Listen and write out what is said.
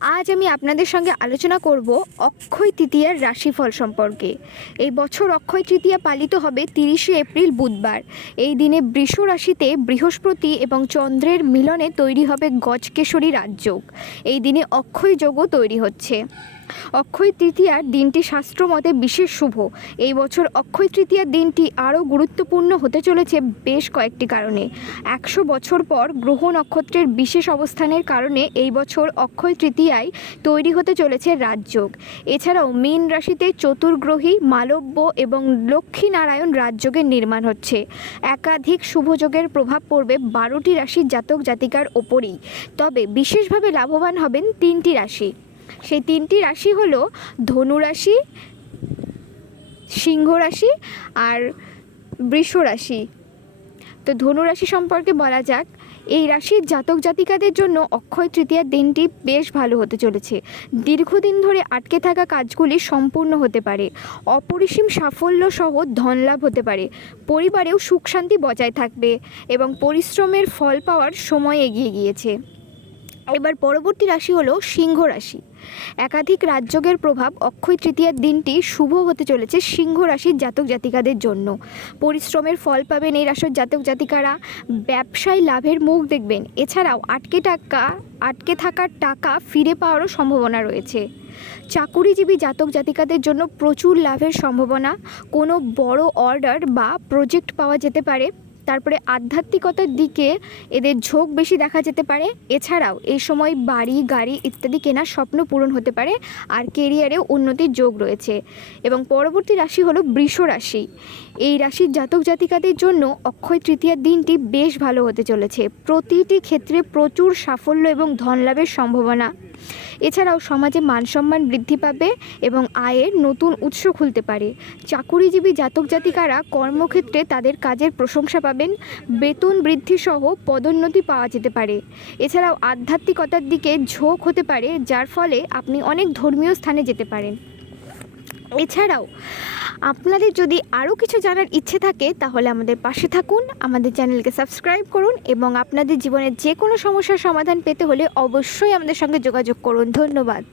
আজ আমি আপনাদের সঙ্গে আলোচনা করব অক্ষয় তৃতীয়ার রাশিফল সম্পর্কে। এই বছর অক্ষয় তৃতীয়া পালিত হবে 30শে এপ্রিল বুধবার। এই দিনে বৃষ রাশিতে বৃহস্পতি এবং চন্দ্রের মিলনে তৈরি হবে গজকেশরী রাজযোগ। এই দিনে অক্ষয় যোগও তৈরি হচ্ছে। অক্ষয় তৃতীয়ার দিনটি শাস্ত্রমতে বিশেষ শুভ। এই বছর অক্ষয় তৃতীয়ার দিনটি আরও গুরুত্বপূর্ণ হতে চলেছে বেশ কয়েকটি কারণে। 100 বছর পর গ্রহ নক্ষত্রের বিশেষ অবস্থানের কারণে এই বছর অক্ষয় তৃতীয়ায় তৈরি হতে চলেছে রাজযোগ। এছাড়াও মীন রাশিতে চতুর্গ্রহী মালব্য এবং লক্ষ্মীনারায়ণ রাজযোগের নির্মাণ হচ্ছে। একাধিক শুভযোগের প্রভাব পড়বে 12টি রাশির জাতক জাতিকার ওপরেই। তবে বিশেষভাবে লাভবান হবেন 3টি রাশি। সেই 3টি রাশি হলো ধনু রাশি, সিংহ রাশি আর বৃষ রাশি। তো ধনু রাশি সম্পর্কে বলা যাক, এই রাশির জাতক জাতিকাদের জন্য অক্ষয় তৃতীয়ার দিনটি বেশ ভালো হতে চলেছে। দীর্ঘদিন ধরে আটকে থাকা কাজগুলি সম্পূর্ণ হতে পারে। অপরিসীম সাফল্য সহ ধনলাভ হতে পারে। পরিবারেও সুখ শান্তি বজায় থাকবে এবং পরিশ্রমের ফল পাওয়ার সময় এগিয়ে গিয়েছে। এবার পরবর্তী রাশি হলো সিংহ রাশি। একাধিক রাজযোগের প্রভাব অক্ষয় তৃতীয়ার দিনটি শুভ হতে চলেছে সিংহ রাশির জাতক জাতিকাদের জন্য। পরিশ্রমের ফল পাবেন এই রাশির জাতক জাতিকারা। ব্যবসায় লাভের মুখ দেখবেন। এছাড়াও আটকে থাকার টাকা ফিরে পাওয়ারও সম্ভাবনা রয়েছে। চাকুরিজীবী জাতক জাতিকাদের জন্য প্রচুর লাভের সম্ভাবনা। কোনো বড় অর্ডার বা প্রজেক্ট পাওয়া যেতে পারে। তারপরে আধ্যাত্মিকতার দিকে এদের ঝোঁক বেশি দেখা যেতে পারে। এছাড়াও এই সময় বাড়ি গাড়ি ইত্যাদি কেনার স্বপ্ন পূরণ হতে পারে আর কেরিয়ারেও উন্নতির যোগ রয়েছে। এবং পরবর্তী রাশি হলো বৃষ রাশি। এই রাশির জাতক জাতিকাদের জন্য অক্ষয় তৃতীয়ার দিনটি বেশ ভালো হতে চলেছে। প্রতিটি ক্ষেত্রে প্রচুর সাফল্য এবং ধনলাভের সম্ভাবনা। এছাড়াও সমাজে মানসম্মান বৃদ্ধি পাবে এবং আয়ের নতুন উৎস খুলতে পারে। চাকুরিজীবী জাতক জাতিকারা কর্মক্ষেত্রে তাদের কাজের প্রশংসা পাবেন। বেতন বৃদ্ধি সহ পদোন্নতি পাওয়া যেতে পারে। এছাড়াও আধ্যাত্মিকতার দিকে ঝোঁক হতে পারে, যার ফলে আপনি অনেক ধর্মীয় স্থানে যেতে পারেন। এছাড়াও আপনাদের যদি আরও কিছু জানার ইচ্ছে থাকে তাহলে আমাদের পাশে থাকুন, আমাদের চ্যানেলকে সাবস্ক্রাইব করুন এবং আপনাদের জীবনের যে কোনো সমস্যার সমাধান পেতে হলে অবশ্যই আমাদের সঙ্গে যোগাযোগ করুন। ধন্যবাদ।